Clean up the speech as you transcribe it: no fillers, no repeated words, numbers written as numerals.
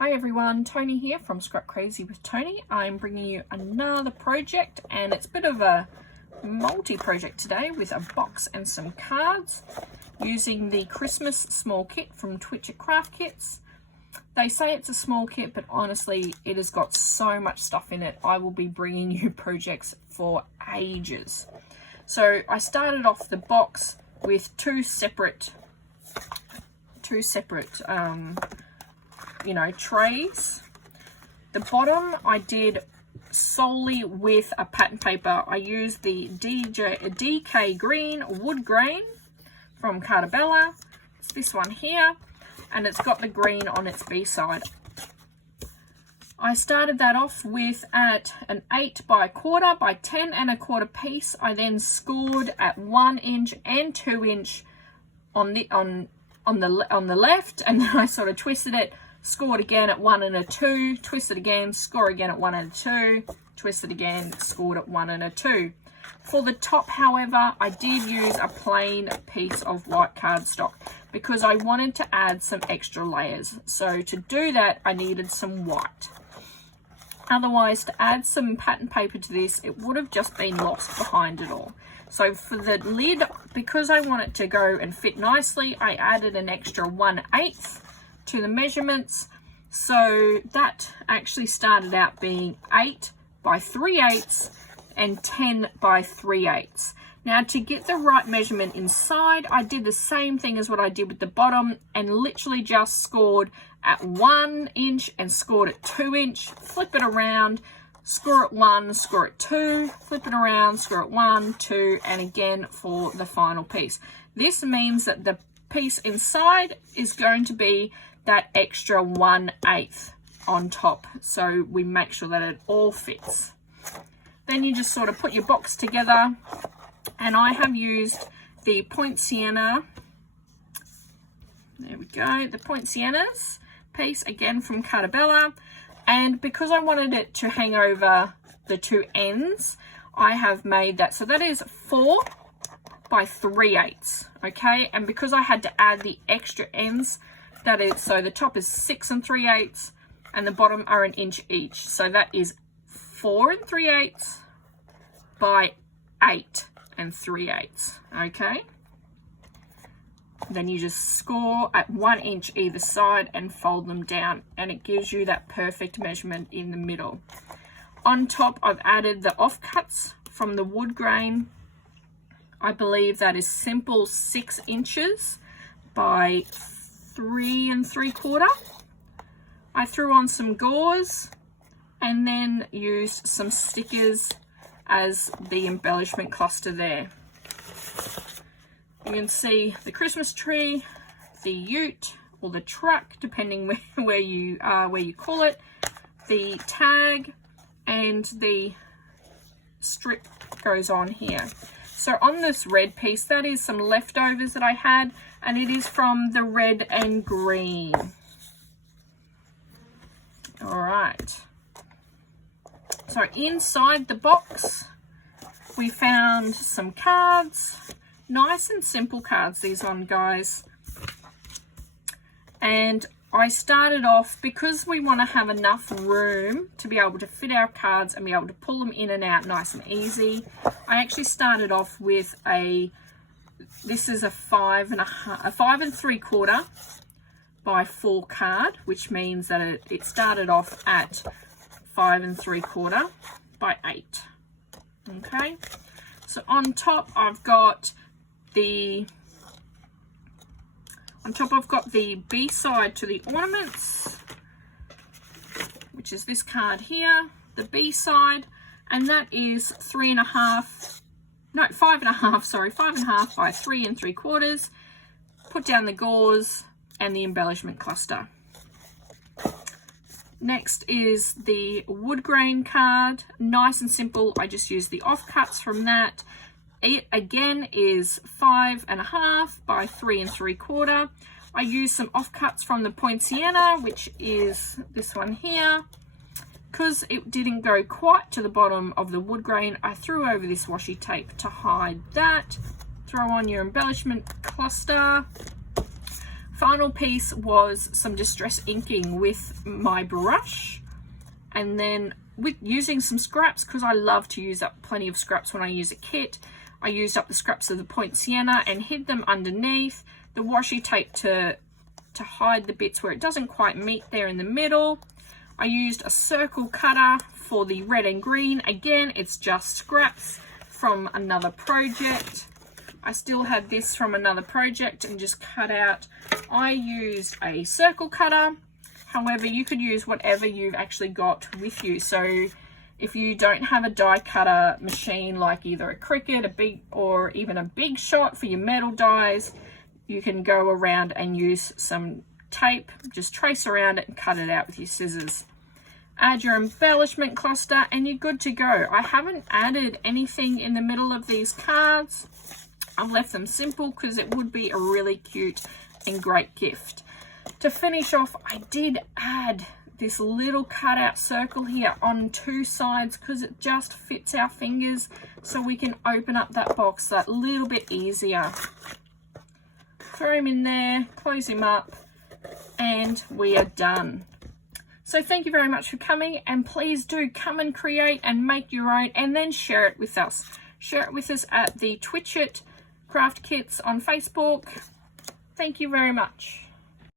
Hi everyone, Toni here from Scrap Crazy with Toni. I'm bringing you another project, and it's a bit of a multi-project today with a box and some cards using the Christmas small kit from Twitchit Craft Kits. They say it's a small kit, but honestly it has got so much stuff in it. I will be bringing you projects for ages. So I started off the box with two separate trays. The bottom I did solely with a pattern paper. I used the DK Green Woodgrain from Cardstock. It's this one here, and it's got the green on its B side. I started that off with at an 8 by 1/4 by 10 1/4 piece. I then scored at 1 inch and 2 inch on the left, and then I sort of twisted it, scored again at 1 2, twist it again, score again at 1 2, twist it again, scored at 1 2. For the top, however, I did use a plain piece of white cardstock because I wanted to add some extra layers. So to do that, I needed some white. Otherwise, to add some pattern paper to this, it would have just been lost behind it all. So for the lid, because I want it to go and fit nicely, I added an extra 1/8 to the measurements. So that actually started out being 8 by 3/8 and 10 by 3/8. Now to get the right measurement inside, I did the same thing as what I did with the bottom and literally just scored at 1 inch and scored at 2 inch, flip it around, score at 1, score at 2, flip it around, score at 1, 2, and again for the final piece. This means that the piece inside is going to be that extra 1/8 on top, so we make sure that it all fits. Then you just sort of put your box together, and I have used the Poinsettia, there we go, the Poinsettias piece again from Cardstock. And because I wanted it to hang over the two ends, I have made that, so that is 4 by 3/8, okay? And because I had to add the extra ends, that is, so the top is 6 3/8 and the bottom are 1 inch each. So that is 4 3/8 by 8 3/8, okay? Then you just score at 1 inch either side and fold them down, and it gives you that perfect measurement in the middle. On top, I've added the offcuts from the Woodgrain. I believe that is simple 6 inches by 3 3/4. I threw on some gauze and then used some stickers as the embellishment cluster there. You can see the Christmas tree, the ute or the truck, depending where you call it, the tag, and the strip goes on here. So on this red piece, that is some leftovers that I had, and it is from the red and green. All right. So inside the box, we found some cards. Nice and simple cards, these one, guys. And I started off, because we want to have enough room to be able to fit our cards and be able to pull them in and out nice and easy, I actually started off with this is a 5 3/4 by 4 card, which means that it started off at 5 3/4 by 8. Okay, so on top I've got the B side to the ornaments, which is this card here, the B side, and that is 5.5 by 3 3/4. Put down the gauze and the embellishment cluster. Next is the Woodgrain card, nice and simple. I just used the offcuts from that. It again is 5.5 by 3 3/4. I used some offcuts from the Poinsettia, which is this one here. Because it didn't go quite to the bottom of the Woodgrain, I threw over this washi tape to hide that. Throw on your embellishment cluster. Final piece was some distress inking with my brush, and then with using some scraps, because I love to use up plenty of scraps when I use a kit. I used up the scraps of the Poinsettia and hid them underneath the washi tape to hide the bits where it doesn't quite meet there in the middle. I used a circle cutter for the red and green. Again, it's just scraps from another project. I still had this from another project and just cut out. I used a circle cutter. However, you could use whatever you've actually got with you. So if you don't have a die cutter machine like either a Cricut, a big, or even a Big Shot for your metal dies, you can go around and use some tape, just trace around it and cut it out with your scissors. Add your embellishment cluster and you're good to go. I haven't added anything in the middle of these cards. I've left them simple because it would be a really cute and great gift. To finish off, I did add this little cutout circle here on two sides because it just fits our fingers, so we can open up that box that little bit easier. Throw him in there, close him up, and we are done. So thank you very much for coming, and please do come and create and make your own and then share it with us. Share it with us at the Twitchit Craft Kits on Facebook. Thank you very much.